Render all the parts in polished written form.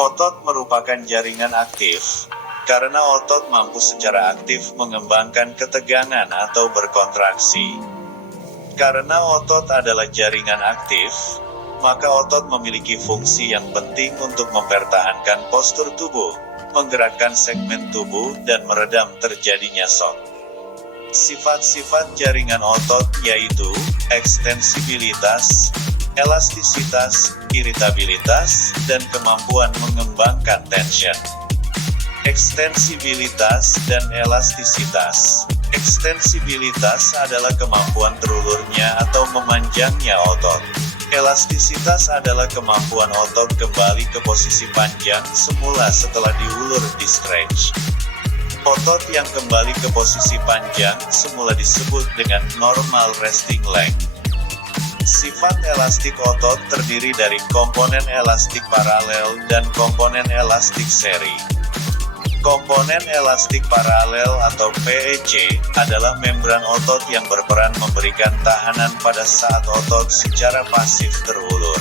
Otot merupakan jaringan aktif, karena otot mampu secara aktif mengembangkan ketegangan atau berkontraksi. Karena otot adalah jaringan aktif, maka otot memiliki fungsi yang penting untuk mempertahankan postur tubuh, menggerakkan segmen tubuh dan meredam terjadinya shock. Sifat-sifat jaringan otot yaitu ekstensibilitas, elastisitas, iritabilitas, dan kemampuan mengembangkan tension. Ekstensibilitas dan elastisitas. Ekstensibilitas adalah kemampuan terulurnya atau memanjangnya otot. Elastisitas adalah kemampuan otot kembali ke posisi panjang semula setelah diulur di stretch. Otot yang kembali ke posisi panjang semula disebut dengan normal resting length. Sifat elastik otot terdiri dari komponen elastik paralel dan komponen elastik seri. Komponen elastik paralel atau PEC adalah membran otot yang berperan memberikan tahanan pada saat otot secara pasif terulur.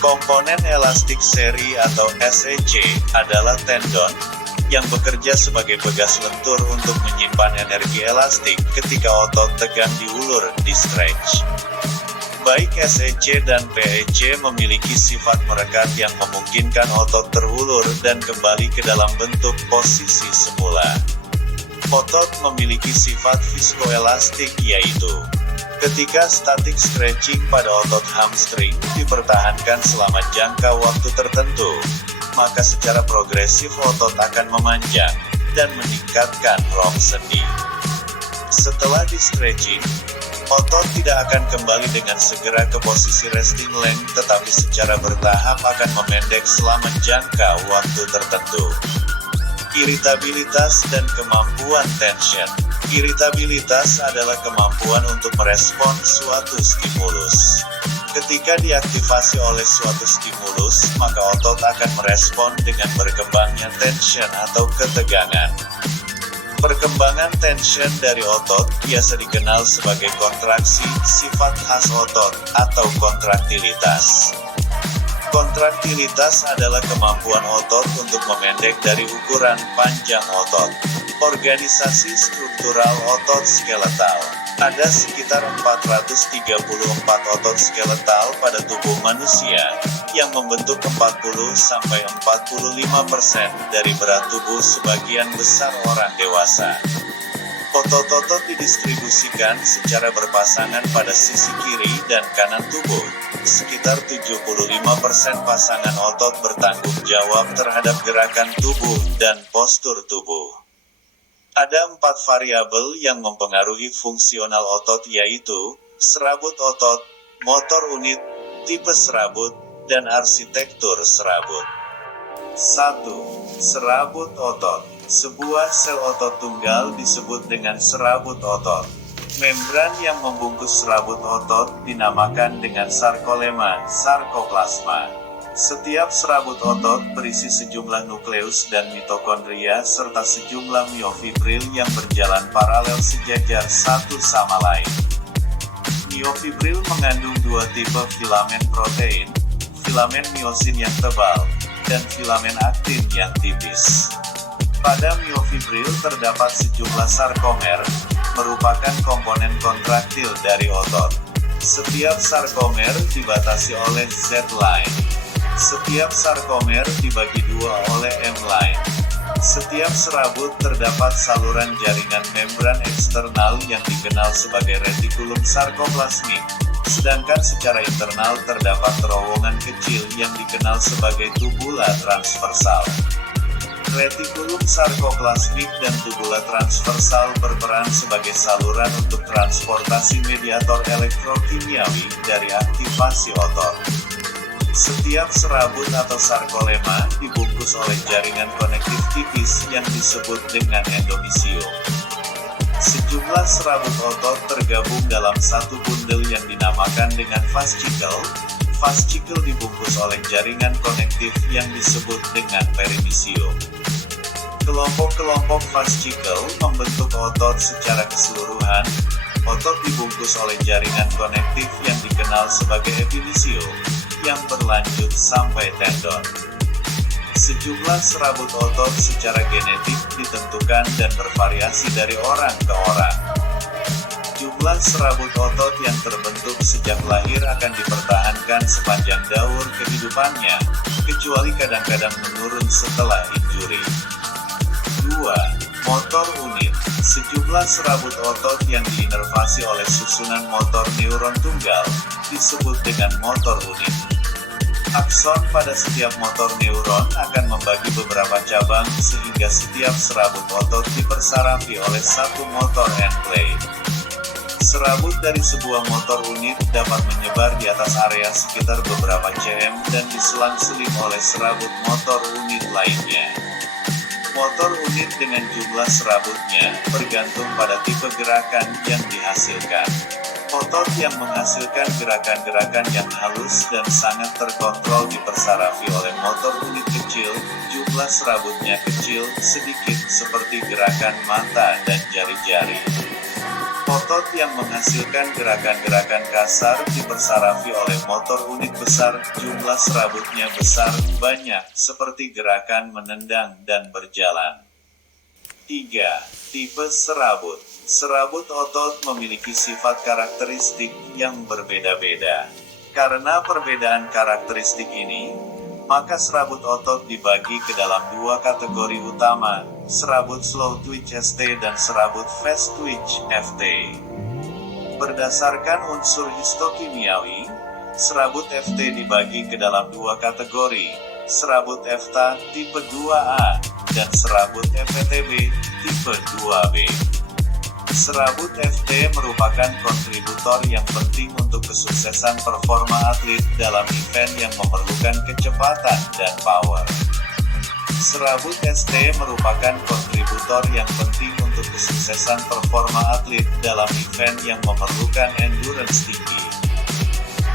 Komponen elastik seri atau SEC adalah tendon yang bekerja sebagai pegas lentur untuk menyimpan energi elastik ketika otot tegang diulur di stretch. Baik SEC dan PEC memiliki sifat merekat yang memungkinkan otot terulur dan kembali ke dalam bentuk posisi semula. Otot memiliki sifat viskoelastik yaitu ketika static stretching pada otot hamstring dipertahankan selama jangka waktu tertentu, maka secara progresif otot akan memanjang dan meningkatkan rong sendi. Setelah di stretching, otot tidak akan kembali dengan segera ke posisi resting length tetapi secara bertahap akan memendek selama jangka waktu tertentu. Iritabilitas dan kemampuan tension. Iritabilitas adalah kemampuan untuk merespon suatu stimulus. Ketika diaktifasi oleh suatu stimulus, maka otot akan merespon dengan berkembangnya tension atau ketegangan. Perkembangan tension dari otot biasa dikenal sebagai kontraksi, sifat khas otot, atau kontraktilitas. Kontraktilitas adalah kemampuan otot untuk memendek dari ukuran panjang otot. Organisasi struktural otot skeletal. Ada sekitar 434 otot skeletal pada tubuh manusia, yang membentuk 40-45% dari berat tubuh sebagian besar orang dewasa. Otot-otot didistribusikan secara berpasangan pada sisi kiri dan kanan tubuh. Sekitar 75% pasangan otot bertanggung jawab terhadap gerakan tubuh dan postur tubuh. Ada 4 variabel yang mempengaruhi fungsional otot yaitu serabut otot, motor unit, tipe serabut, dan arsitektur serabut. 1. Serabut otot. Sebuah sel otot tunggal disebut dengan serabut otot. Membran yang membungkus serabut otot dinamakan dengan sarkolema, sarkoplasma. Setiap serabut otot berisi sejumlah nukleus dan mitokondria serta sejumlah miofibril yang berjalan paralel sejajar satu sama lain. Miofibril mengandung 2 tipe filamen protein, filamen miosin yang tebal, dan filamen aktin yang tipis. Pada miofibril terdapat sejumlah sarkomer, merupakan komponen kontraktil dari otot. Setiap sarkomer dibatasi oleh Z-line. Setiap sarkomer dibagi 2 oleh M-line. Setiap serabut terdapat saluran jaringan membran eksternal yang dikenal sebagai retikulum sarkoplasmik, sedangkan secara internal terdapat terowongan kecil yang dikenal sebagai tubula transversal. Retikulum sarkoplasmik dan tubula transversal berperan sebagai saluran untuk transportasi mediator elektrokimiawi dari aktivasi otot. Setiap serabut atau sarkolema dibungkus oleh jaringan konektif tipis yang disebut dengan endomisium. Sejumlah serabut otot tergabung dalam satu bundel yang dinamakan dengan fascicle. Fascicle dibungkus oleh jaringan konektif yang disebut dengan perimisium. Kelompok-kelompok fascicle membentuk otot secara keseluruhan. Otot dibungkus oleh jaringan konektif yang dikenal sebagai epimisium, yang berlanjut sampai tendon. Sejumlah serabut otot secara genetik ditentukan dan bervariasi dari orang ke orang. Jumlah serabut otot yang terbentuk sejak lahir akan dipertahankan sepanjang daur kehidupannya, kecuali kadang-kadang menurun setelah injuri. 2. Motor unit. Sejumlah serabut otot yang diinervasi oleh susunan motor neuron tunggal, disebut dengan motor unit. Akson pada setiap motor neuron akan membagi beberapa cabang sehingga setiap serabut otot dipersarafi oleh satu motor end plate. Serabut dari sebuah motor unit dapat menyebar di atas area sekitar beberapa cm dan diselang-seling oleh serabut motor unit lainnya. Motor unit dengan jumlah serabutnya bergantung pada tipe gerakan yang dihasilkan. Otot yang menghasilkan gerakan-gerakan yang halus dan sangat terkontrol dipersarafi oleh motor unit kecil, jumlah serabutnya kecil, sedikit, seperti gerakan mata dan jari-jari. Otot yang menghasilkan gerakan-gerakan kasar dipersarafi oleh motor unit besar, jumlah serabutnya besar, banyak, seperti gerakan menendang dan berjalan. 3. Tipe serabut. Serabut otot memiliki sifat karakteristik yang berbeda-beda. Karena perbedaan karakteristik ini, maka serabut otot dibagi ke dalam dua kategori utama, serabut slow twitch ST dan serabut fast twitch FT. Berdasarkan unsur histokimiawi, serabut FT dibagi ke dalam dua kategori, serabut FTA tipe 2A dan serabut FETB tipe 2B. Serabut FT merupakan kontributor yang penting untuk kesuksesan performa atlet dalam event yang memerlukan kecepatan dan power. Serabut ST merupakan kontributor yang penting untuk kesuksesan performa atlet dalam event yang memerlukan endurance tinggi.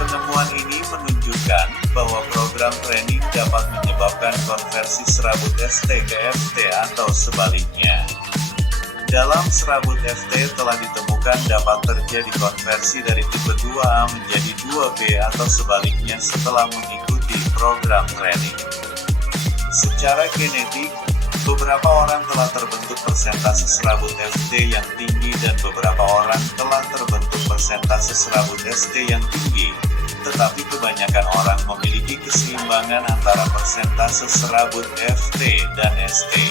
Penemuan ini menunjukkan bahwa program training dapat menyebabkan konversi serabut ST ke FT atau sebaliknya. Dalam serabut FT telah ditemukan dapat terjadi konversi dari tipe 2A menjadi 2B atau sebaliknya setelah mengikuti program training. Secara genetik, beberapa orang telah terbentuk persentase serabut FT yang tinggi dan beberapa orang telah terbentuk persentase serabut ST yang tinggi, tetapi kebanyakan orang memiliki keseimbangan antara persentase serabut FT dan ST.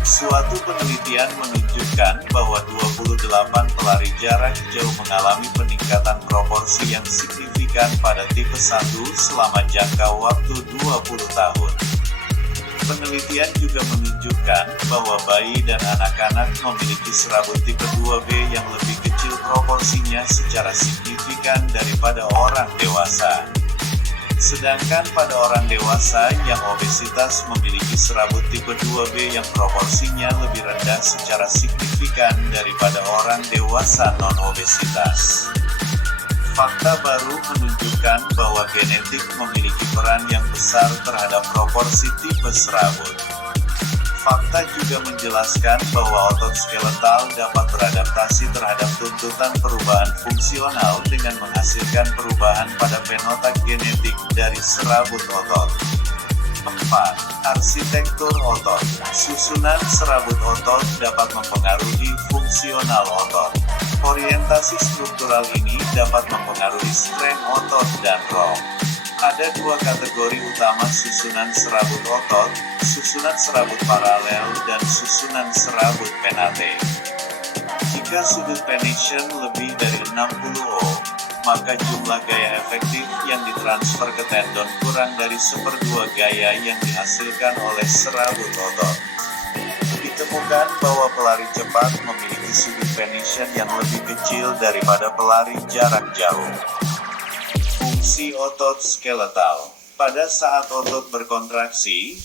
Suatu penelitian menunjukkan bahwa 28 pelari jarak jauh mengalami peningkatan proporsi yang signifikan pada tipe 1 selama jangka waktu 20 tahun. Penelitian juga menunjukkan bahwa bayi dan anak-anak memiliki serabut tipe 2B yang lebih kecil proporsinya secara signifikan daripada orang dewasa. Sedangkan pada orang dewasa yang obesitas memiliki serabut tipe 2B yang proporsinya lebih rendah secara signifikan daripada orang dewasa non-obesitas. Fakta baru menunjukkan bahwa genetik memiliki peran yang besar terhadap proporsi tipe serabut. Fakta juga menjelaskan bahwa otot skeletal dapat beradaptasi terhadap tuntutan perubahan fungsional dengan menghasilkan perubahan pada fenotipe genetik dari serabut otot. 4. Arsitektur otot. Susunan serabut otot dapat mempengaruhi fungsional otot. Orientasi struktural ini dapat mempengaruhi strength otot dan ROM. Ada dua kategori utama susunan serabut otot, susunan serabut paralel dan susunan serabut penate. Jika sudut penation lebih dari 60 O, maka jumlah gaya efektif yang ditransfer ke tendon kurang dari 1/2 gaya yang dihasilkan oleh serabut otot. Ditemukan bahwa pelari cepat memiliki sudut penation yang lebih kecil daripada pelari jarak jauh. Fungsi otot skeletal. Pada saat otot berkontraksi,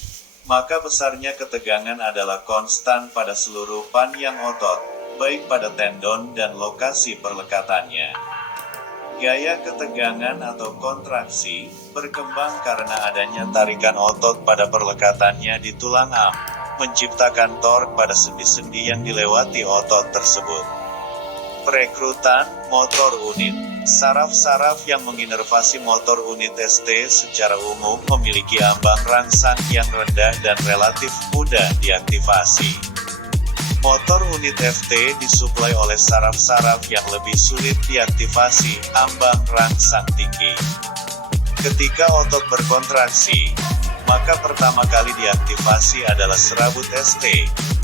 maka besarnya ketegangan adalah konstan pada seluruh panjang otot, baik pada tendon dan lokasi perlekatannya. Gaya ketegangan atau kontraksi berkembang karena adanya tarikan otot pada perlekatannya di tulang am, menciptakan torque pada sendi-sendi yang dilewati otot tersebut. Perekrutan motor unit. Saraf-saraf yang menginervasi motor unit ST secara umum memiliki ambang rangsang yang rendah dan relatif mudah diaktifasi. Motor unit FT disuplai oleh saraf-saraf yang lebih sulit diaktifasi, ambang rangsang tinggi. Ketika otot berkontraksi, maka pertama kali diaktifasi adalah serabut ST.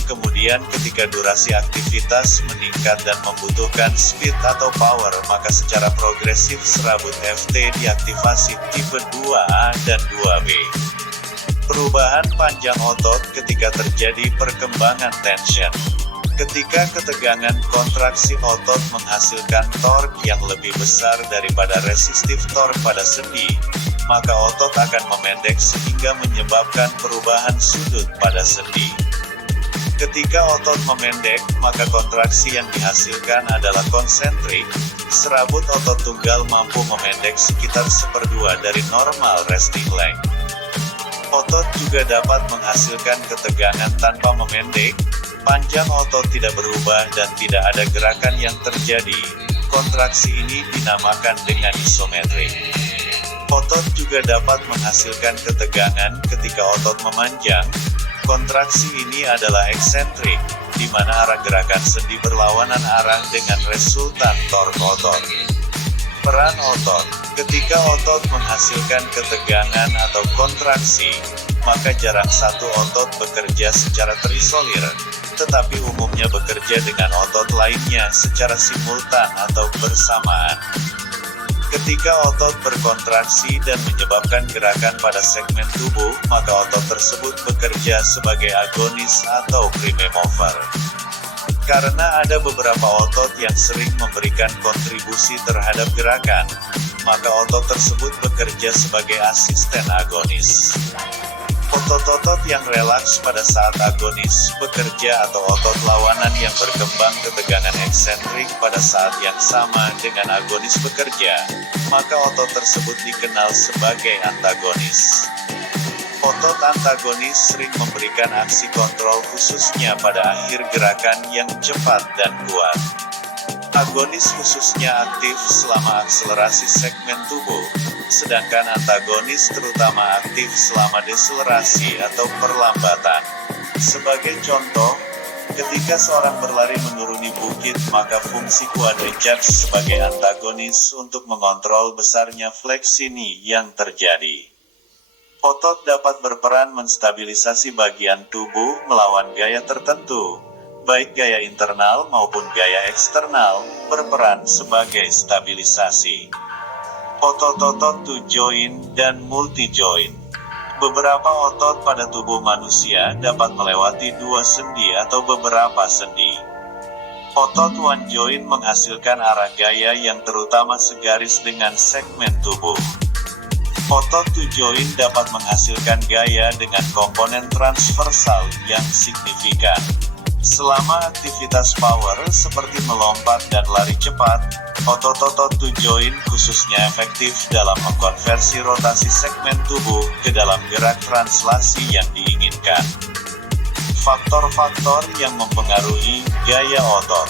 Kemudian ketika durasi aktivitas meningkat dan membutuhkan speed atau power, maka secara progresif serabut FT diaktifasi tipe 2A dan 2B. Perubahan panjang otot ketika terjadi perkembangan tension. Ketika ketegangan kontraksi otot menghasilkan torque yang lebih besar daripada resistif torque pada sendi, maka otot akan memendek sehingga menyebabkan perubahan sudut pada sendi. Ketika otot memendek, maka kontraksi yang dihasilkan adalah konsentrik. Serabut otot tunggal mampu memendek sekitar 1/2 dari normal resting length. Otot juga dapat menghasilkan ketegangan tanpa memendek. Panjang otot tidak berubah dan tidak ada gerakan yang terjadi. Kontraksi ini dinamakan dengan isometrik. Otot juga dapat menghasilkan ketegangan ketika otot memanjang. Kontraksi ini adalah eksentrik, di mana arah gerakan sendi berlawanan arah dengan resultan torque otot. Peran otot. Ketika otot menghasilkan ketegangan atau kontraksi, maka jarang satu otot bekerja secara terisolir, tetapi umumnya bekerja dengan otot lainnya secara simultan atau bersamaan. Ketika otot berkontraksi dan menyebabkan gerakan pada segmen tubuh, maka otot tersebut bekerja sebagai agonis atau prime mover. Karena ada beberapa otot yang sering memberikan kontribusi terhadap gerakan, maka otot tersebut bekerja sebagai asisten agonis. Otot-otot yang relaks pada saat agonis bekerja atau otot lawanan yang berkembang ketegangan eksentrik pada saat yang sama dengan agonis bekerja, maka otot tersebut dikenal sebagai antagonis. Otot antagonis sering memberikan aksi kontrol khususnya pada akhir gerakan yang cepat dan kuat. Agonis khususnya aktif selama akselerasi segmen tubuh, sedangkan antagonis terutama aktif selama deselerasi atau perlambatan. Sebagai contoh, ketika seorang berlari menuruni bukit, maka fungsi quadriceps sebagai antagonis untuk mengontrol besarnya fleksini yang terjadi. Otot dapat berperan menstabilisasi bagian tubuh melawan gaya tertentu, baik gaya internal maupun gaya eksternal, berperan sebagai stabilisasi. Otot-otot to joint dan multi-joint. Beberapa otot pada tubuh manusia dapat melewati 2 sendi atau beberapa sendi. Otot one joint menghasilkan arah gaya yang terutama segaris dengan segmen tubuh. Otot to joint dapat menghasilkan gaya dengan komponen transversal yang signifikan. Selama aktivitas power seperti melompat dan lari cepat, otot-otot to joint khususnya efektif dalam mengkonversi rotasi segmen tubuh ke dalam gerak translasi yang diinginkan. Faktor-faktor yang mempengaruhi gaya otot.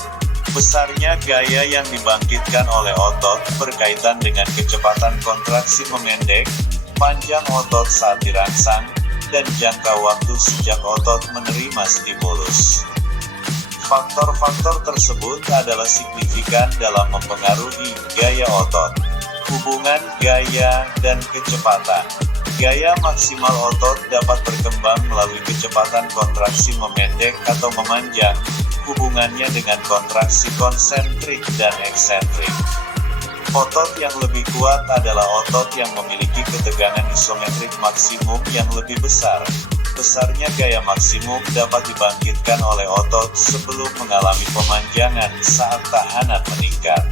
Besarnya gaya yang dibangkitkan oleh otot berkaitan dengan kecepatan kontraksi memendek, panjang otot saat dirangsang, dan jangka waktu sejak otot menerima stimulus. Faktor-faktor tersebut adalah signifikan dalam mempengaruhi gaya otot. Hubungan gaya dan kecepatan. Gaya maksimal otot dapat berkembang melalui kecepatan kontraksi memendek atau memanjang, hubungannya dengan kontraksi konsentrik dan eksentrik. Otot yang lebih kuat adalah otot yang memiliki ketegangan isometrik maksimum yang lebih besar. Besarnya gaya maksimum dapat dibangkitkan oleh otot sebelum mengalami pemanjangan saat tahanan meningkat.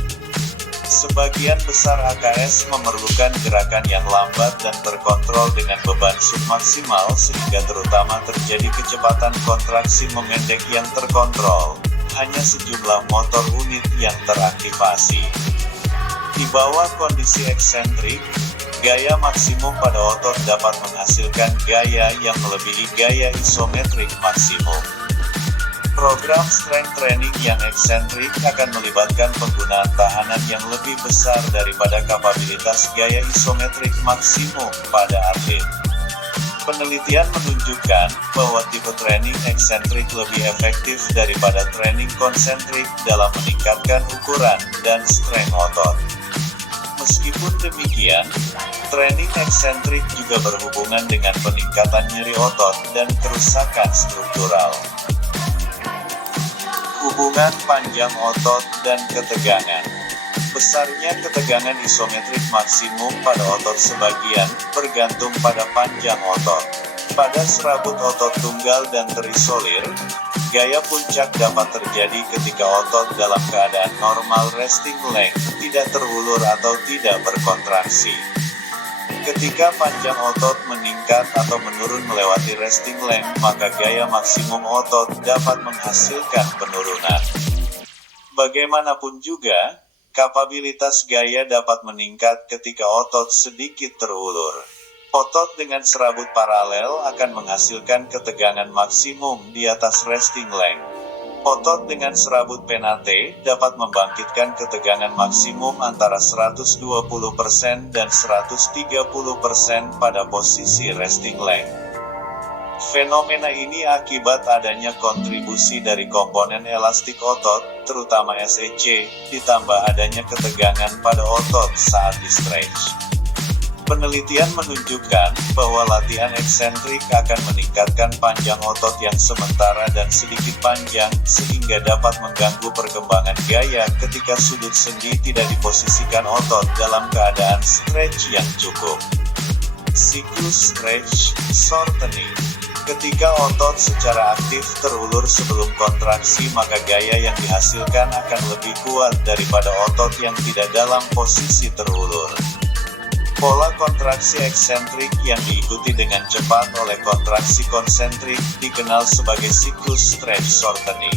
Sebagian besar AKS memerlukan gerakan yang lambat dan terkontrol dengan beban submaksimal sehingga terutama terjadi kecepatan kontraksi memendek yang terkontrol. Hanya sejumlah motor unit yang teraktivasi. Di bawah kondisi eksentrik, gaya maksimum pada otot dapat menghasilkan gaya yang melebihi gaya isometrik maksimum. Program strength training yang eksentrik akan melibatkan penggunaan tahanan yang lebih besar daripada kapabilitas gaya isometrik maksimum pada atlet. Penelitian menunjukkan bahwa tipe training eksentrik lebih efektif daripada training konsentrik dalam meningkatkan ukuran dan strength otot. Meskipun demikian, training eksentrik juga berhubungan dengan peningkatan nyeri otot dan kerusakan struktural. Hubungan panjang otot dan ketegangan. Besarnya ketegangan isometrik maksimum pada otot sebagian bergantung pada panjang otot. Pada serabut otot tunggal dan terisolir, gaya puncak dapat terjadi ketika otot dalam keadaan normal resting length, tidak terulur atau tidak berkontraksi. Ketika panjang otot meningkat atau menurun melewati resting length, maka gaya maksimum otot dapat menghasilkan penurunan. Bagaimanapun juga, kapabilitas gaya dapat meningkat ketika otot sedikit terulur. Otot dengan serabut paralel akan menghasilkan ketegangan maksimum di atas resting length. Otot dengan serabut penate dapat membangkitkan ketegangan maksimum antara 120% dan 130% pada posisi resting length. Fenomena ini akibat adanya kontribusi dari komponen elastik otot, terutama SEC, ditambah adanya ketegangan pada otot saat di-stretch. Penelitian menunjukkan bahwa latihan eksentrik akan meningkatkan panjang otot yang sementara dan sedikit panjang, sehingga dapat mengganggu perkembangan gaya ketika sudut sendi tidak diposisikan otot dalam keadaan stretch yang cukup. Siklus stretch, shortening. Ketika otot secara aktif terulur sebelum kontraksi, maka gaya yang dihasilkan akan lebih kuat daripada otot yang tidak dalam posisi terulur. Pola kontraksi eksentrik yang diikuti dengan cepat oleh kontraksi konsentrik dikenal sebagai siklus stretch shortening.